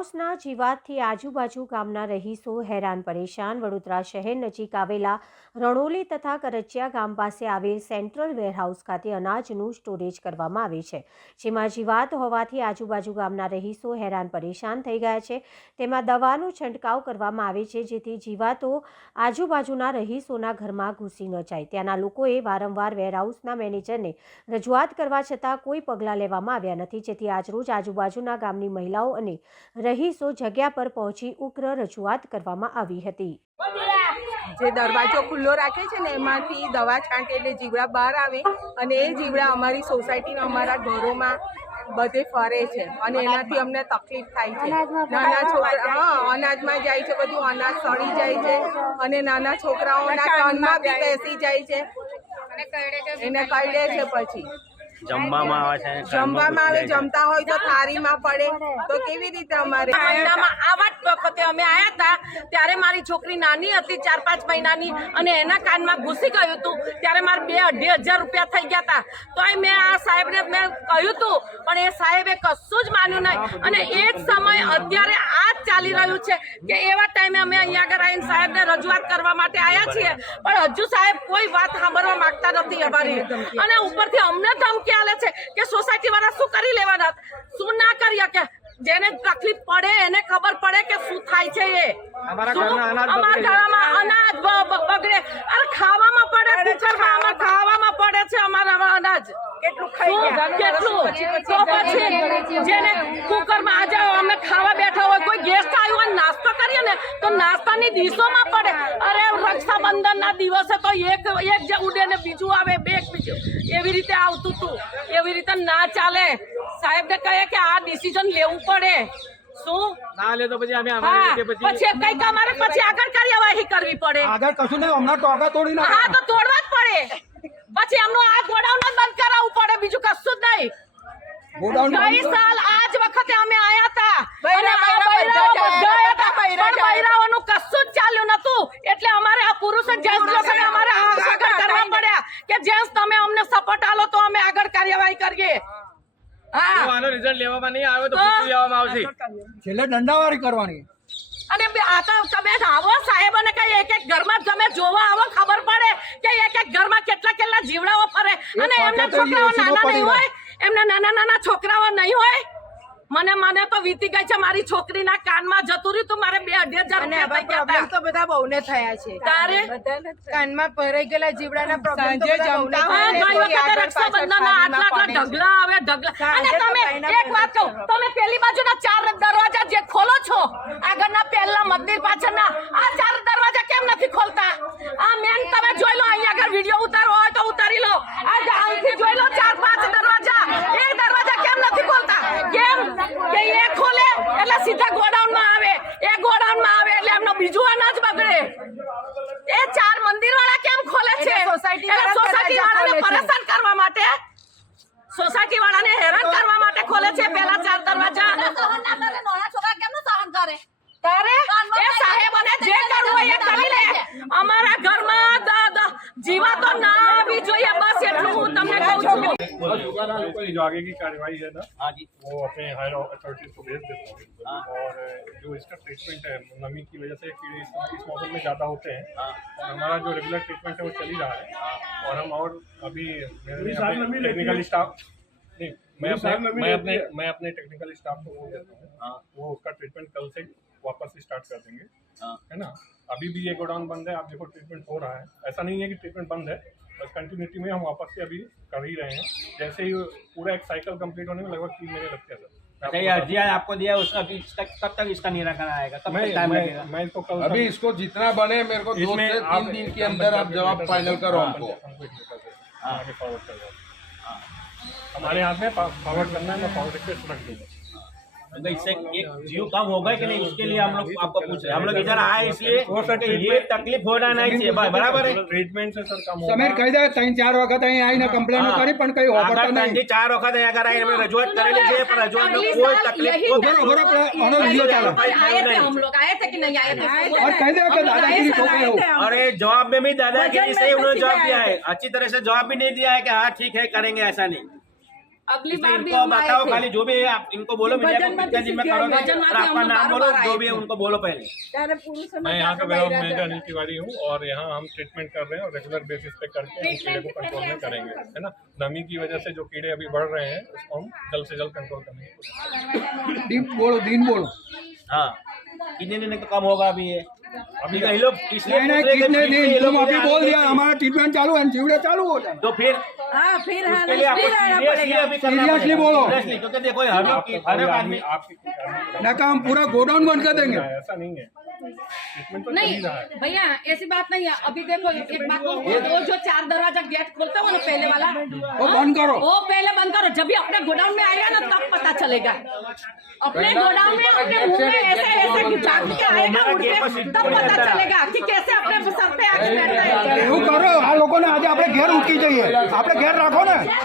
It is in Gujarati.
વેરહાઉસના જીવાતથી આજુબાજુ ગામના રહીશો હેરાન પરેશાન. વડોદરા શહેર નજીક આવેલા રણોલી તથા કરચિયા ગામ પાસે આવેલ સેન્ટ્રલ વેરહાઉસ ખાતે અનાજનું સ્ટોરેજ કરવામાં આવે છે. જેમાં જીવાત હોવાથી આજુબાજુ ગામના રહીશો હેરાન પરેશાન થઈ ગયા છે. તેમાં દવાનો છંટકાવ કરવામાં આવે છે, જેથી જીવાતો આજુબાજુના રહીશોના ઘરમાં ઘૂસી ન જાય. ત્યાંના લોકોએ વારંવાર વેરહાઉસના મેનેજરને રજૂઆત કરવા છતાં કોઈ પગલાં લેવામાં આવ્યા નથી. જેથી આજરોજ આજુબાજુના ગામની મહિલાઓ અને રહીશો જગ્યા પર પહોંચી ઉગ્ર રજૂઆત કરવામાં આવી હતી. જે દરવાજો ખુલ્લો રાખે છે ને, એમાંથી દવા છાંટે એટલે જીવડા બહાર આવે અને એ જીવડા અમારી સોસાયટીના અમારા ઘરોમાં બધે ફરે છે અને એનાથી અમને તકલીફ થાય છે. નાના છોકરા, હા, અનાજમાં જાય છે, બધું અનાજ સડી જાય છે અને નાના છોકરાઓના કાનમાં બી બેસી જાય છે. એને કરડે છે પછી. જમવામાં આવે છે જમવામાં આવે જમતા હોય તો થાળીમાં પડે. તો કેવી રીતે અમારે? આવા જ વખતે અમે આવ્યા હતા ત્યારે મારી છોકરી નાની હતી ચાર પાંચ મહિનાની અને એના કાનમાં ઘૂસી ગયું હતું. ત્યારે મારે બે અઢી હજાર રૂપિયા થઈ ગયા હતા તોય મેં આ સાહેબને મેં કહ્યું હતું પણ એ સાહેબે કશું જ માન્યું નહીં. અને એ જ સમય અત્યારે આ જ ચાલી રહ્યું છે કે એવા ટાઈમે અમે અહીંયા આગળ આવીને સાહેબને રજૂઆત કરવા માટે આવ્યા છીએ. પણ હજુ સાહેબ કોઈ વાત સાંભળવા માંગતા નથી અમારી. અને ઉપરથી અમને ધમકી આલે છે કે સોસાયટી વાળા શું કરી લેવાના? શું ના કરી શકે જેને તકલીફ પડે એને ખબર પડે કે શું થાય છે એ. અમારા ઘરમાં અનાજ બગડે. અરે ખાવામાં પડે અમારે ખાવામાં પડે છે અમારા અનાજ. કેટલું ખાઈ કેટલું? તો પછી જેને કુકરમાં આજે અમે ખાવા બેઠા હોય કોઈ ગેસ્ટ આવ્યું હોય નાસ્તો કરીએ ને તો નાસ્તાની ડીશોમાં પડે. અરે રક્ષાબંધન ના દિવસે તો એક એક જે ઉડે ને બીજું આવે બે બીજું. એવી રીતે આવતું હતું એવી રીતે ના ચાલે. સાહેબને કહે કે આ ડિસિઝન લેવું પડે. શું? ના લે તો પછી અમે અમારી રીતે પછી પછી કંઈક અમારે પછી આગળ કાર્યવાહી કરવી પડે. આગળ કશું નહીં હમણાં ટોકા તોડી નાખો. હા તો તોડવા જ પડે. પછી એમનું આ ગોડાઉન બંધ કરાવવું પડે બીજું કશું જ નહીં. ગોડાઉન ગઈ સાલ આજ વખતે અમે આયા હતા. અને આ બૈરાઓ બધા બધા હતા, હતા. પણ બૈરાઓનું કશું જ ચાલ્યું નતું એટલે અમારે આ પુરુષ જેન્ટ્સ લોકોને અમારે હાથ આગળ કરવા પડ્યા કે જેન્ટ્સ તમે અમને સપોર્ટ આલો તો અમે આગળ કાર્યવાહી કરીએ જો હા આનો રિઝલ્ટ લેવામાં નહીં આવે તો? પૂછી લેવામાં આવશે. છેલ્લે દંડાવાળી કરવાની. અને આ તો તમે આવો સાહેબોને કઈ એક એક ઘરમાં તમે જોવા આવો ખબર પડે કે એક એક ઘરમાં કેટલા કેટલા જીવડાઓ ફરે. અને એમના છોકરાઓ નાના નહીં હોય એમના નાના નાના છોકરાઓ નહીં હોય. મને મને તો વીતી ગઈ છે મારી છોકરીના કાનમાં જતું રહ્યું તું મારે બે અઢી હજાર રૂપિયા. તો બધા બહુને થયા છે તારે કાનમાં ભરાઈ ગયેલા જીવડાના પ્રોબ્લેમ તો જમતા આટલા આટલા. ઢગલા આવે ઢગલા અને તમે એક વાત કહું તમે પેલી બાજુના ચાર દરવાજા જે ખોલો છો આગળના પહેલા મંદિર પાછળના આ ચાર દરવાજા કેમ નથી ખોલતા આ મેન તમે જોઈ લો અહીંયા આગળ વીડિયો ઉતારવો હોય તો ઉતારી લો આ જે અહીંથી જોઈ લો ચાર પાંચ દરવાજા એ દરવાજા કેમ નથી ખોલતા કેમ કે એ ખોલે સીધા ગોડાઉનમાં આવે. એ ગોડાઉનમાં આવે એટલે એમનો બીજું અનાજ બગડે. એ ચાર મંદિર વાળા કેમ ખોલે છે? સોસાયટી વાળાને પરેશાન કરવા માટે સોસાયટી વાળાને दोबारा लोगों जो आगे की कार्रवाई है ना हाँ जी। वो अपने हायर अथॉरिटीज को भेज देते हैं। और जो इसका ट्रीटमेंट है नमी की वजह से कीड़े इस, मौसम में ज़्यादा होते हैं और हमारा जो रेगुलर ट्रीटमेंट है वो चल ही रहा है। और हम और अभी टेक्निकल स्टाफ नहीं मैं अपने मैं अपने मैं अपने टेक्निकल स्टाफ को बोल देता हूँ। हाँ। वो उसका ट्रीटमेंट कल से वापस स्टार्ट कर देंगे। हाँ। है ना? अभी भी ये गोडाउन बंद है आप देखो ट्रीटमेंट हो रहा है। ऐसा नहीं है कि ट्रीटमेंट बंद है। बस कंटिन्यूटी में हम वापस से अभी कर ही रहे हैं। जैसे ही पूरा एक साइकिल कंप्लीट होने में लगभग तीन महीने लगते हैं सर अच्छा ये अर्जी आपको दिया है उसका अभी तक कब तक इसका निराकरण आएगा कब तक टाइम मैं, लगेगा। मैं इसको कल अभी इसको जितना बने मेरे को दो से तीन दिन के अंदर आप जवाब फाइनल करो हमको फॉरवर्ड कर दूँगा हमारे हाथ में फॉरवर्ड करना है मैं फॉरवर्ड रिक्वेस्ट रख दूँगा। इससे एक जीव कम होगा कि नहीं उसके लिए हम लोग आपको पूछ रहे हैं हम लोग इधर आए इसलिए कि ये तकलीफ होना नहीं चाहिए भाई बराबर है ट्रीटमेंट से सर कम સમીર કહી દે ત્રણ ચાર વખત અહીં આવીને કમ્પ્લેનો કરી પણ કઈ હોપડતા આગળ નહીં ત્રણથી ચાર વખત અહીંયા આગળ આવીને અમે રજૂઆત કરેલી છે પણ રજૂઆતનો કોઈ તકલીફ કોઈ ઉભો રહો, ઉભો રહો, આનો વિડીયો ચાલો आए थे हम लोग आए थे कि नहीं आए थे और कह दे कि दादागिरी ठोके हो और ये जवाब में भी दादागिरी से ही उन्होंने जवाब दिया है अच्छी तरह से जवाब भी नहीं दिया है कि हाँ ठीक है करेंगे ऐसा नहीं अगली बार भी हम आए बताओ थे। खाली जो भी है आप इनको बोलो मीडिया में मत करोगे भजन मत और आपका नाम बोलो जो भी उनको बोलो पहले। मैं यहाँ का हाउस मैनेजर अनिल तिवारी हूँ और यहाँ हम ट्रीटमेंट कर रहे हैं और रेगुलर बेसिस पे करके हम कीड़े को कंट्रोल में करेंगे है ना? नमी की वजह से जो कीड़े अभी बढ़ रहे हैं उसको हम जल्द से जल्द कंट्रोल करने की कोशिश बोलो दिन बोलो। हाँ कितने दिन कम होगा अभी ये। अभी ये लोग इसलिए नहीं नहीं पूछ रहे कितने थे कि दिन ये तुम लोग अभी आगे बोल दिया नहीं- हमारा ट्रीटमेंट चालू है जीवड़े चालू हो जाए तो फिर हाँ फिर हाँ उसके लिए आपको फिर आना सीरियसली पड़ेगा अभी करना Seriously पड़ेगा। बोलो। Seriously, क्योंकि देखो हर आपके एक हर एक आदमी आपके आदमी ना हम पूरा गोडाउन बंद कर देंगे ऐसा नहीं है ट्रीटमेंट तो चल नहीं भैया ऐसी बात नहीं है अभी देखो एक बात वो जो चार दरवाज़ा गेट खोलता हो ना पहले वाला वो बंद करो वो पहले बंद करो जब भी अपने गोडाउन में आएगा ना तब पता चलेगा अपने गोडाउन में अपने मुँह में ऐसे ऐसे के आएगा तब पता चलेगा कि कैसे अपने सर पे आके बैठता है करो लोगों ने आज आप घेर उठकी चाहिए आपने घेर रखो ना